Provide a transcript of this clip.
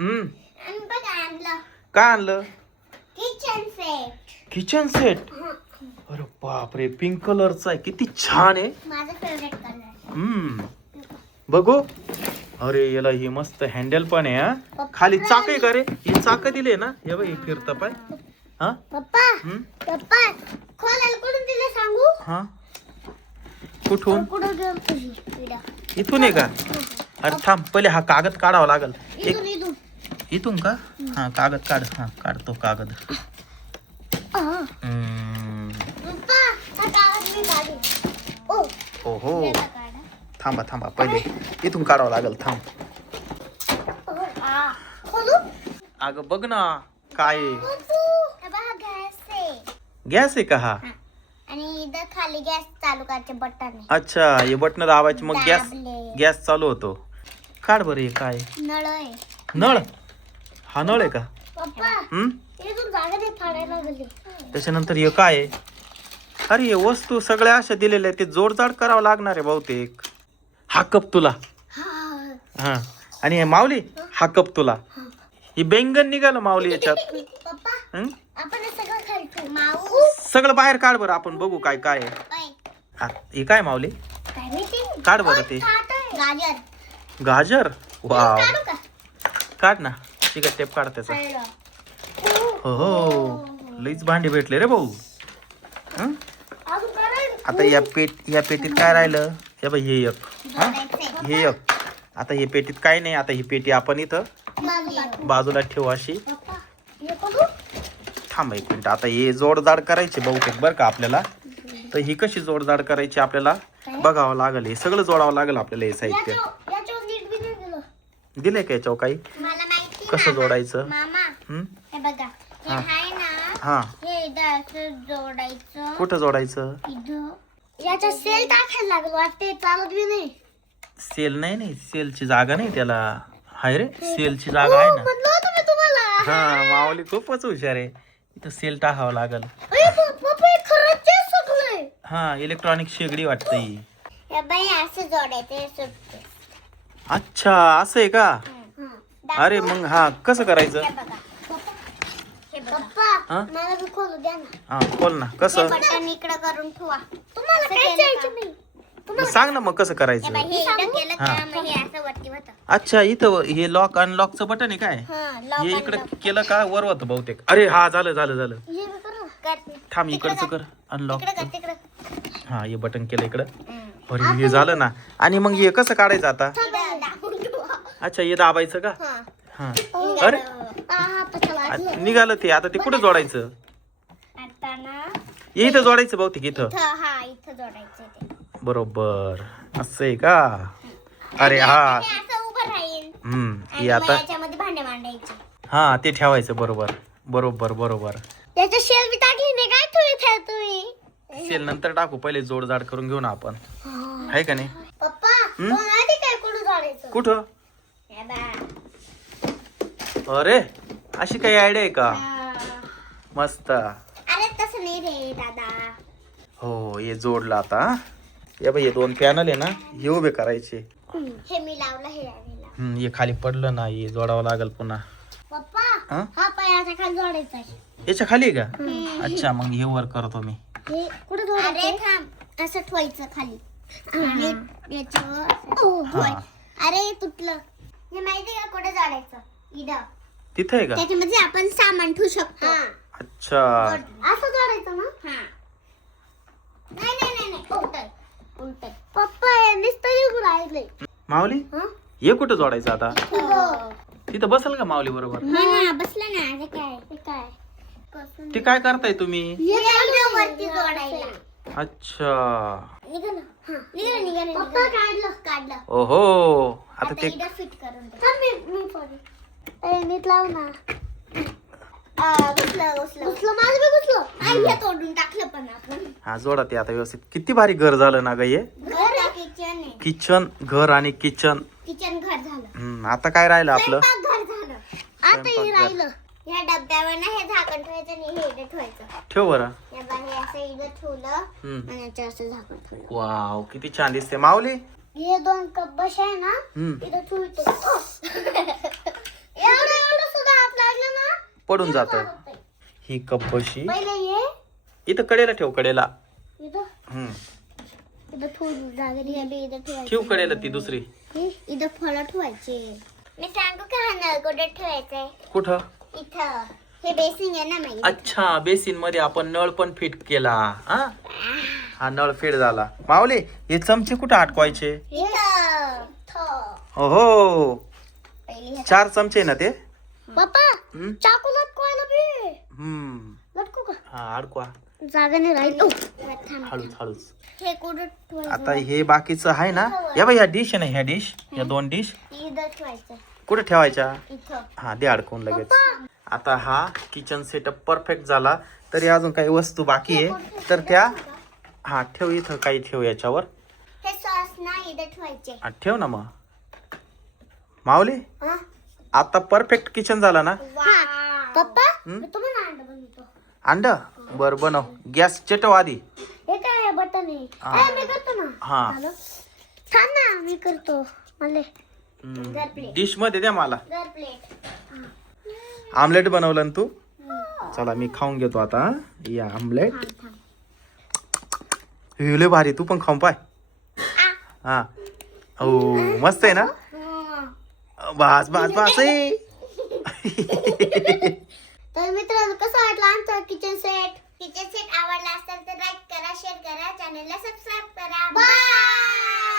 आणि बघा आणलं काय आणलं? Kitchen set. Kitchen set. अरे बापरे, पिंक कलरचा आहे, किती छान आहे. माझा फेवरेट कलर. बघू. अरे याला ही मस्त हँडल पण आहे. हा खाली चाक आहे का रे? ही चाक दिले ना, हे बघ फिरत पाय. हा पप्पा पप्पा खोलायला कुठून दिलं सांगू? हा कुठून? कुठून घेऊन तुझी इथून आहे का? अरे थांब, पहिले हा कागद काढावा लागल. इथून इथून इथून का? हा कागद काढ. हा काढतो कागद. पप्पा हा कागद मी काढेन. ओ हो याला काढा. थांबा थांबा, पहिले इथून काढावं लागल. थांब. खोलू? अगं बघ ना काय आहे. हे बघा गॅस आहे. गॅस आहे का हा? आणि इथं खाली गॅस चालू करायचे बटन आहे. अच्छा, हे बटन दाबायचे मग गॅस दाबले. गॅस चालू होतो. काढ बरं हे काय? नळ आहे. नळ. हा नळ आहे का? पप्पा इथून जागा नाही फाडायला लागली. त्याच्यानंतर हे काय आहे? अरे हे वस्तू सगळ्या अशा दिलेल्या आहेत, ते जोडजाड करावं लागणार आहे बहुतेक. हा कप तुला. हा आणि हे माऊली, हा कप तुला. ही बेंगन निघालं माऊली याच्यात. पप्पा हं? आपण हे सगळं खालतो. माऊस सगळं बाहेर काढ बरं, आपण बघू काय काय आहे. ओय, हा, हे काय माऊली? काय माहिती? काढ बरं ते. गाजर. गाजर. वाव, काढू का? काढ ना. ठीक आहे, टेप काढ त्याचा. कळलं. हो लईच भांडे भेटले रे भाऊ. हं? अजून करायचं. आता या पेटीत काय राहिलं? हे बाई हे एक. हा जोडायचंय. हे एक. आता हे पेटीत काय नाही. आता ही पेटी आपण इथं बाजूला ठेवू अशी. पप्पा, हे करू? थांब एक मिनिट. आता हे जोडजाड करायचे बहुतेक बरं का आपल्याला. तर ही कशी जोडजाड करायची आपल्याला बघावं लागेल. हे सगळं जोडावं लागेल आपल्याला हे साहित्य. याच्यावर नीट बी नाही दिलं. दिलंय का याच्यावर काही? मला माहिती कसं जोडायचं? मामा हं? हे बघा हे आहे ना, हा हे इथं असं जोडायचं. कुठं जोडायचं? इथं याच्या सेल टाकायला लागलो वाटते, चालत बी नाही. सेल नाही, सेलची जागा नाही त्याला. हाय रे, सेलची जागा आहे ना. म्हणलं होतं मी तुम्हाला. हा माऊली खूपच हुशार आहे. इथं सेल टाकावं लागल. पप्पा हे खरंच ते सगळं. हा इलेक्ट्रॉनिक शेगडी वाटतं ही. हे बाई असं जोडायचं, हे सुटते. अच्छा असं आहे का? अरे मग हा कसं करायचं? हे बघा पप्पा, हा? मला बी खोलू द्या ना. हा खोल ना. हे कसं? बटन इकडं करून ठेवा. तुम्हाला काय द्यायचं नाही. मग सांग ना मग कसं हे करायचं? बाई हे इकडं केलं का मग हे असं वरती होतं. अच्छा इथं हे लॉक अनलॉकचं बटन आहे काय? हा लॉक हे इकडे केलं का वर होतं बहुतेक. अरे हा झालं. हे बी करू कर. थांब इकडचं कर अनलॉक. इकडं कर तिकडं. हा हे बटन केलं इकडं. अरे हे झालं ना. आणि मग हे कसं काढायचं आता? दाबून ठेवा. अच्छा हे दाबायचं का? हा. हा अरे निघालं ते. आता ते कुठं जोडायचं? आता ना हे इथं जोडायचं बहुतेक इथं. इथं जोडायचं ते. बरोबर असं आहे का? अरे हा हे असं उभं राहील. हे आणि मग आता याच्यामध्ये भांडे मांडायचे. हा ते ठेवायचं. बरोबर. त्याच्या शेल बी टाकली नाही काय तुम्ही? सेल नंतर टाकू, पहिले जोडजाड करून घेऊ ना आपण. आहे का नाही पप्पा आधी काय कुठं जोडायचं? कुठं? हे बघ. अरे अशी काही आयडिया आहे का? मस्त. अरे तसं नाही रे दादा. हो हे जोडलं आता. या बाई हे 2 पॅनल आहे ना, हे उभे करायचे. हे मी लावलं, हे आम्ही लावलं. हे खाली पडलं ना, हे जोडावं लागल पुन्हा. पप्पा हा? हा पायाचा खाली जोडायचा आहे. याच्या खाली आहे का? अच्छा मग हे वर करतो मी. हे कुठं जोडायचं? अरे थांब, असं ठेवायचं खाली. आणि याच्यावर होय. अरे तुटलं. हे माहिती का कुठे जोडायचं? इथं. तिथे आहे का? त्याच्यामध्ये आपण सामान ठेवू शकतो. अच्छा असं जोडायचं ना? हा. नाही उलट. पप्पा हे नुसतं येऊन राहिले. माऊली हे कुठं जोडायचं आता? तिथं बसल का माऊली बरोबर? ना बसला ना. हे काय? ते काय करताय तुम्ही? वरती जोडायला. अच्छा निघालं. पप्पा काढलं. ओहो आता ते इथं फिट करून दे. नीट लाव ना. घुसलं माझं बी घुसलं. हे तोडून टाकलं पण आपण. हा जोडा ते आता व्यवस्थित. किती भारी घर झालं ना ग हे. घर किचन आहे. किचन घर आणि किचन. किचन घर झालं. आता काय राहिलं आपलं? स्वयंपाक घर झालं. आता हे राहिलं. ह्या डब्यावर ना हे झाकण ठेवायचं आणि हे इथं ठेवायचं. ठेव बरं. हे असं इथं ठेवलं आणि याच्यावर असं झाकण ठेवलं. वाव किती छान दिसते माऊली. हे 2 कप बस आहे ना, इथं ठेवायचं. एवढं पडून जात. ही कप बशी पहिले ये इथं कडेला ठेव, कडेला. इथं हम्म इथं थोडी जागा रिकामी, इथं ठेवायची. ठेव कडेला ती दुसरी. इथं फळं ठेवायचे. मी सांगू का हा नळ कुठे ठेवायचंय? कुठं? इथं हे बेसिंग आहे ना माहिती. अच्छा, बेसिन मध्ये आपण नळ पण फिट केला. हा नळ फिट झाला. माऊली, हे चमचे कुठं अटकवायचे? इथं हो, पहिली हात. 4 चमचे ना ते. पप्पा हम्म चाकू लटकवायला बी हम्म लटकू का? हा अडकवा. जागा नाही राहील. हळूच हळूच. हे कुठं ठेवायचं? आता हे बाकीचं आहे ना, या बाई ह्या डिश आहे ना, ह्या डिश, या 2 डिश इथं ठेवायचं. कुठे ठेवायच्या? इथं. हा दे अडकवून लगेच. आता हा किचन सेटअप परफेक्ट झाला. तरी अजून काही वस्तू बाकी आहे, तर त्या हा ठेव इथं, काही ठेव याच्यावर. हे सॉस ना इथं ठेवायचे. हा, ठेव ना मग. माऊली, हा? आता परफेक्ट किचन झाला ना. हा. पप्पा मी तुम्हाला अंडा बनवतो. अंड बर बनव. गॅस चेटव आधी. हे काय बटन आहे? हा. मी करतो ना. हा हॅलो थांब ना, मी करतो. मला डिश मध्ये द्या मला. घर प्लेट. आमलेट बनवलं ना तू. चला मी खाऊन घेतो आता. या आमलेट. हे लय भारी, तू पण खाऊन पाय. हा हो, मस्त आहे ना. बस बस बस आहे. तर मित्रांनो, कसं वाटलं आमचा किचन सेट? किचन सेट आवडला असेल तर लाईक करा, शेअर करा, चॅनलला सबस्क्राईब करा. बाय.